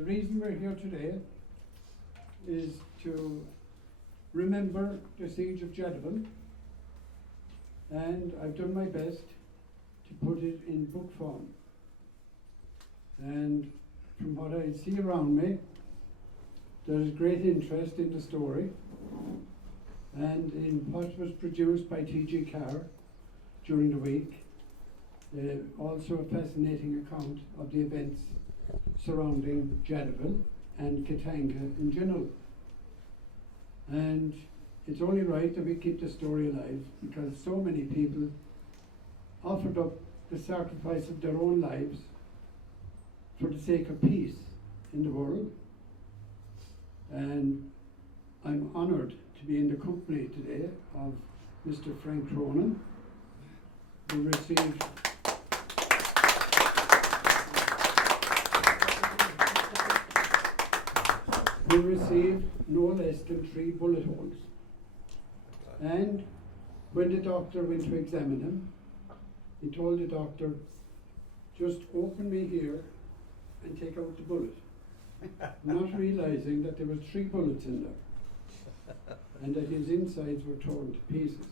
The reason we're here today is to remember the siege of Jadaville, and I've done my best to put it in book form. And from what I see around me, there's great interest in the story and in what was produced by T.G. Carr during the week. Also a fascinating account of the events surrounding Jadaville and Katanga in general. And it's only right that we keep the story alive, because so many people offered up the sacrifice of their own lives for the sake of peace in the world. And I'm honoured to be in the company today of Mr. Frank Cronin, who received no less than 3 bullet holes. And when the doctor went to examine him, he told the doctor, just open me here and take out the bullet, not realizing that there were 3 bullets in there and that his insides were torn to pieces.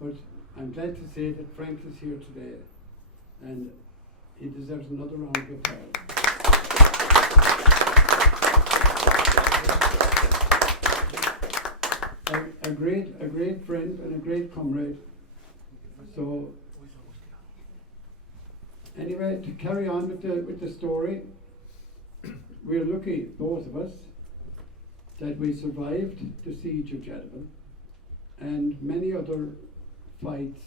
But I'm glad to say that Frank is here today, and he deserves another round of applause. A great friend and a great comrade. So anyway, to carry on with the story, we're lucky, both of us, that we survived the siege of Jadaville and many other fights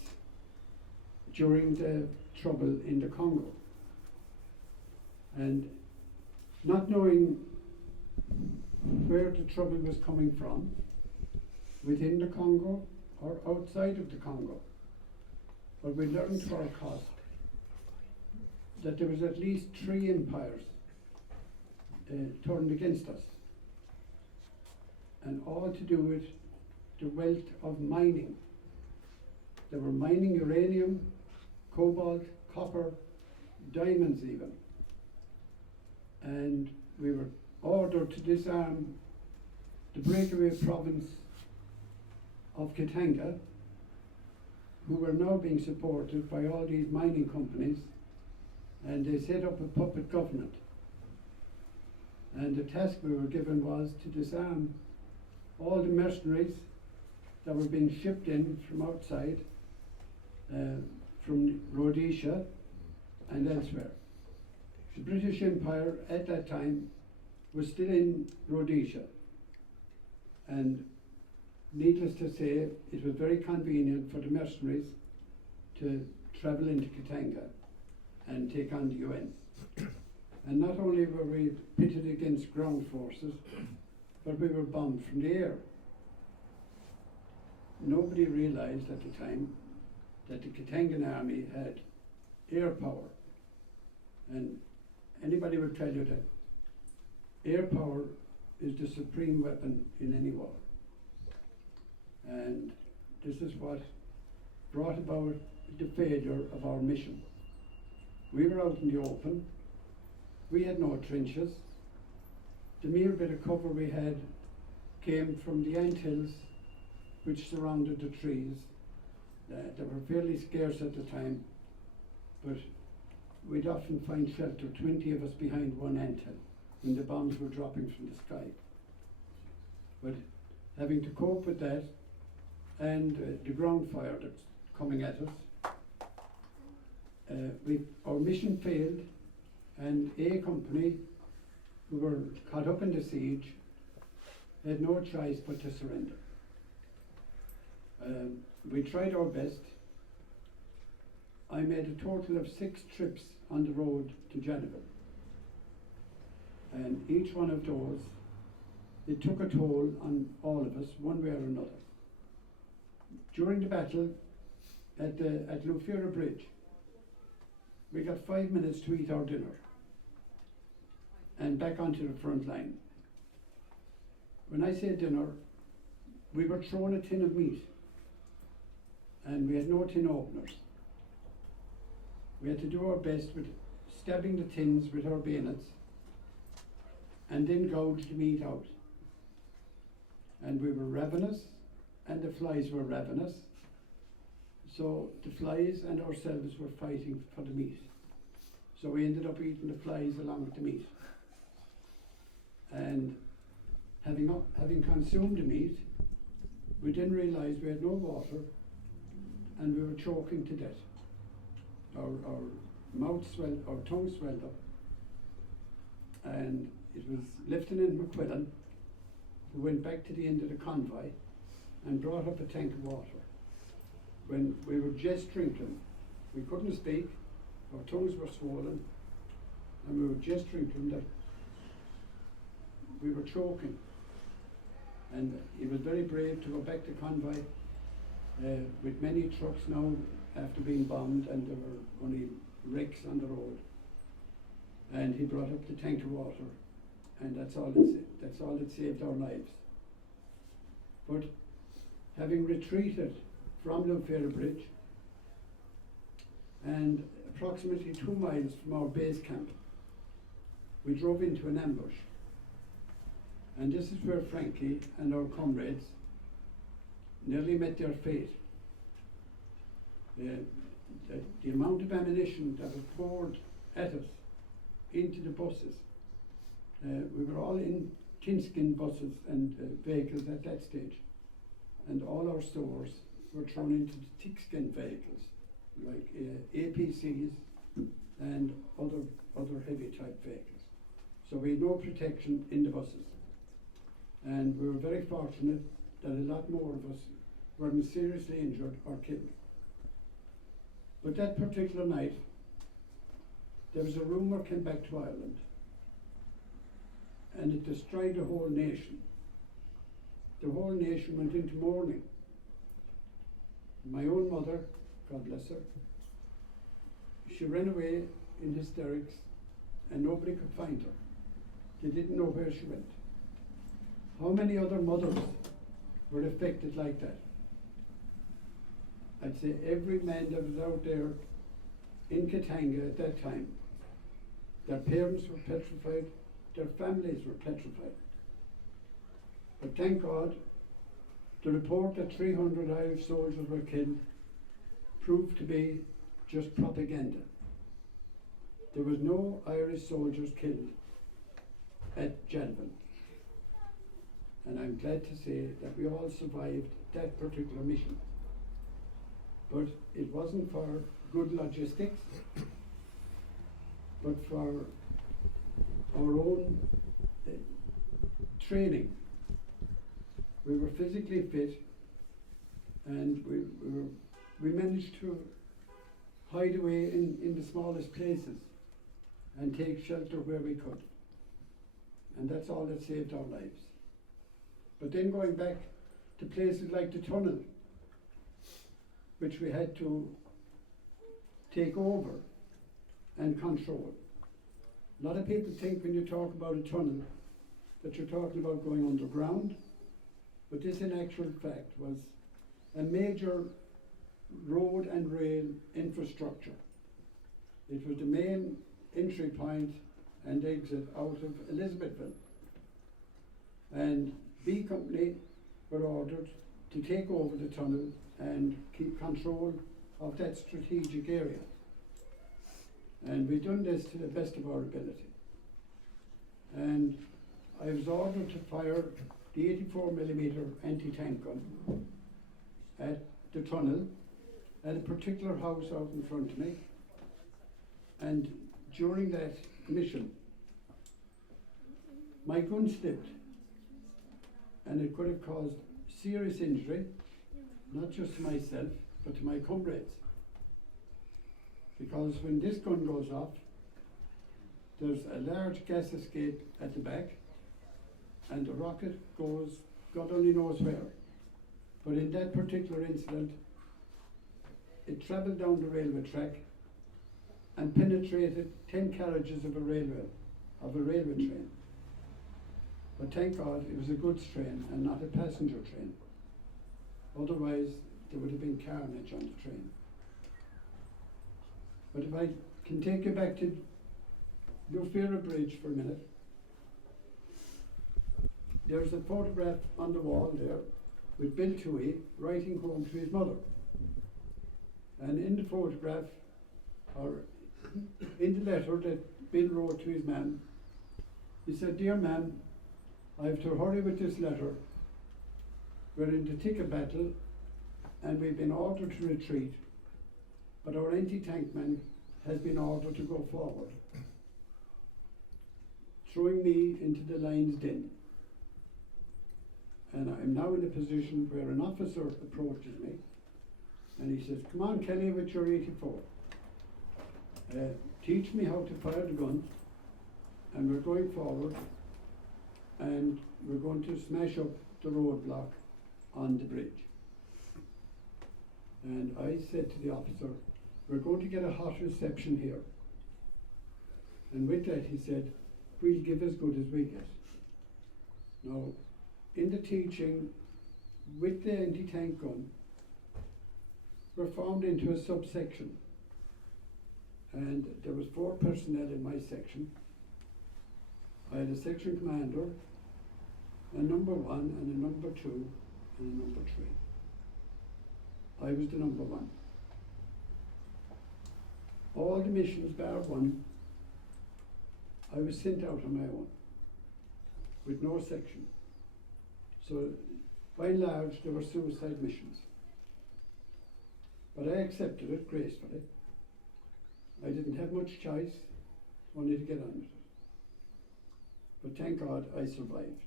during the trouble in the Congo. And not knowing where the trouble was coming from, within the Congo or outside of the Congo, but we learned to our cost that there was at least 3 empires turned against us, and all to do with the wealth of mining. They were mining uranium, cobalt, copper, diamonds even. And we were ordered to disarm the breakaway province of Katanga, who were now being supported by all these mining companies, and they set up a puppet government. And the task we were given was to disarm all the mercenaries that were being shipped in from outside, from Rhodesia and elsewhere. The British Empire at that time was still in Rhodesia, and needless to say, it was very convenient for the mercenaries to travel into Katanga and take on the UN. And not only were we pitted against ground forces, but we were bombed from the air. Nobody realized at the time that the Katangan army had air power. And anybody will tell you that air power is the supreme weapon in any war. And this is what brought about the failure of our mission. We were out in the open. We had no trenches. The mere bit of cover we had came from the anthills which surrounded the trees. They were fairly scarce at the time, but we'd often find shelter, 20 of us behind one anthill, when the bombs were dropping from the sky. But having to cope with that, and the ground fire that's coming at us, our mission failed, and A Company, who were caught up in the siege, had no choice but to surrender. We tried our best. I made a total of 6 trips on the road to Jadaville, and each one of those, it took a toll on all of us, one way or another. During the battle at Lufira Bridge, we got 5 minutes to eat our dinner and back onto the front line. When I say dinner, we were thrown a tin of meat and we had no tin openers. We had to do our best with stabbing the tins with our bayonets and then gouged the meat out. And we were ravenous, and the flies were ravenous. So the flies and ourselves were fighting for the meat. So we ended up eating the flies along with the meat. And having consumed the meat, we then realised we had no water and we were choking to death. Our mouth swelled, our tongue swelled up. And it was Lieutenant McQuillan who went back to the end of the convoy and brought up a tank of water. When we were just drinking, we couldn't speak, our tongues were swollen, and we were just drinking that we were choking. And he was very brave to go back to convoy with many trucks now after being bombed, and there were only wrecks on the road. And he brought up the tank of water, and that's all that saved our lives. But having retreated from Lumfera Bridge and approximately 2 miles from our base camp, we drove into an ambush. And this is where Frankie and our comrades nearly met their fate. The amount of ammunition that was poured at us into the buses. We were all in tin-skin buses and vehicles at that stage. And all our stores were thrown into the thick-skin vehicles, like APCs and other heavy type vehicles. So we had no protection in the buses. And we were very fortunate that a lot more of us weren't seriously injured or killed. But that particular night, there was a rumour came back to Ireland, and it destroyed the whole nation. The whole nation went into mourning. My own mother, God bless her, she ran away in hysterics and nobody could find her. They didn't know where she went. How many other mothers were affected like that? I'd say every man that was out there in Katanga at that time, their parents were petrified, their families were petrified. But thank God, the report that 300 Irish soldiers were killed proved to be just propaganda. There was no Irish soldiers killed at Jalvin. And I'm glad to say that we all survived that particular mission. But it wasn't for good logistics, but for our own training. We were physically fit, and we managed to hide away in the smallest places and take shelter where we could. And that's all that saved our lives. But then going back to places like the tunnel, which we had to take over and control. A lot of people think when you talk about a tunnel that you're talking about going underground, but this in actual fact was a major road and rail infrastructure. It was the main entry point and exit out of Elizabethville. And B Company were ordered to take over the tunnel and keep control of that strategic area. And we've done this to the best of our ability. And I was ordered to fire the 84mm anti-tank gun at the tunnel at a particular house out in front of me. And during that mission, my gun slipped, and it could have caused serious injury, not just to myself, but to my comrades. Because when this gun goes off, there's a large gas escape at the back, and the rocket goes, God only knows where. But in that particular incident, it travelled down the railway track and penetrated 10 carriages of a railway train. But thank God it was a goods train and not a passenger train. Otherwise, there would have been carnage on the train. But if I can take you back to Lumfera Bridge for a minute, there's a photograph on the wall there with Bill Toohey writing home to his mother. And in the photograph, or in the letter that Bill wrote to his man, he said, "Dear man, I have to hurry with this letter. We're in the thick of battle and we've been ordered to retreat, but our anti-tank man has been ordered to go forward, throwing me into the lion's den. And I'm now in a position where an officer approaches me and he says, 'Come on, Kelly, with your 84. Teach me how to fire the gun, and we're going forward and we're going to smash up the roadblock on the bridge.' And I said to the officer, 'We're going to get a hot reception here.' And with that he said, 'We'll give as good as we get.' Now, in the teaching with the anti-tank gun, we're formed into a subsection. And there was 4 personnel in my section. I had a section commander, a number 1 and a number 2 and a number 3. I was the number 1. All the missions bar 1, I was sent out on my own with no section. So by and large they were suicide missions. But I accepted it gracefully. I didn't have much choice, only to get on with it. But thank God I survived.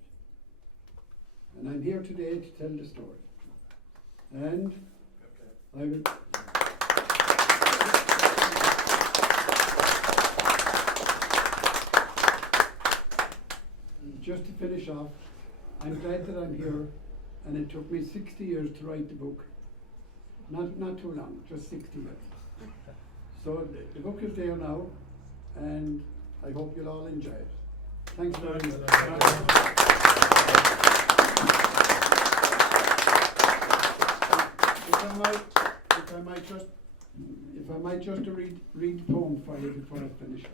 And I'm here today to tell the story. And I will... Just to finish off, I'm glad that I'm here, and it took me 60 years to write the book. Not too long, just 60 years. So the book is there now, and I hope you'll all enjoy it. Thanks very much. If I might just read the poem for you before I finish.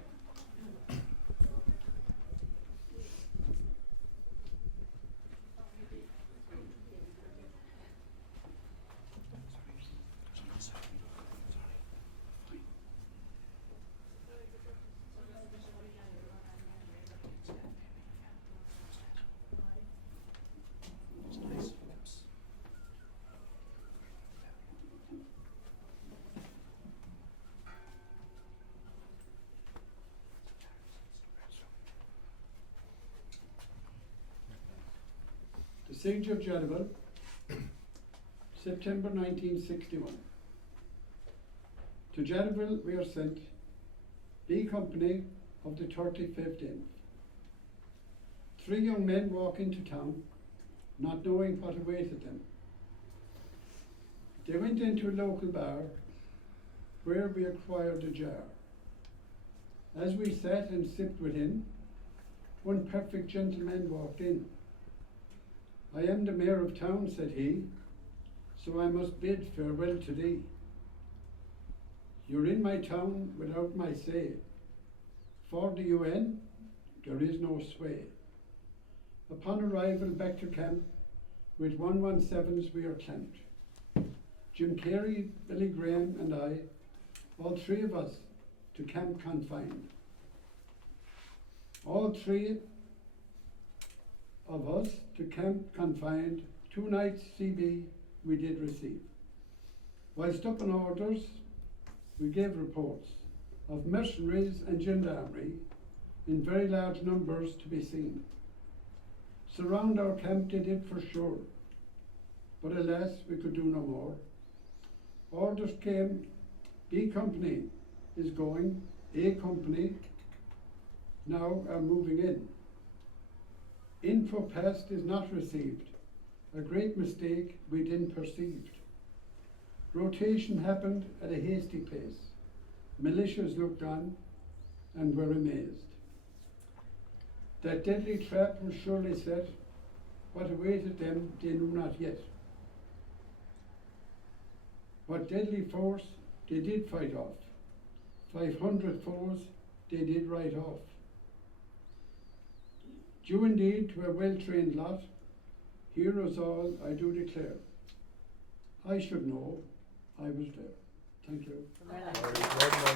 Siege of Jericho, September 1961. To Jericho we are sent, B Company of the 35th Inf. 3 young men walk into town, not knowing what awaited them. They went into a local bar, where we acquired a jar. As we sat and sipped within, one perfect gentleman walked in. "I am the mayor of town," said he, "so I must bid farewell to thee. You're in my town without my say. For the UN, there is no sway." Upon arrival back to camp, with 117s we are clamped. Jim Carey, Billy Graham and I, all 3 of us, to camp confined. All 3 of us to camp confined, 2 nights CB we did receive. Whilst up on orders, we gave reports of mercenaries and gendarmerie in very large numbers to be seen. Surround our camp they did for sure, but alas, we could do no more. Orders came, B Company is going, A Company now are moving in. Info passed is not received, a great mistake we didn't perceived. Rotation happened at a hasty pace. Militias looked on and were amazed. That deadly trap was surely set, what awaited them they knew not yet. What deadly force they did fight off, 500 foes they did write off. Due indeed to a well-trained lot, heroes all I do declare. I should know I was there. Thank you. Very good.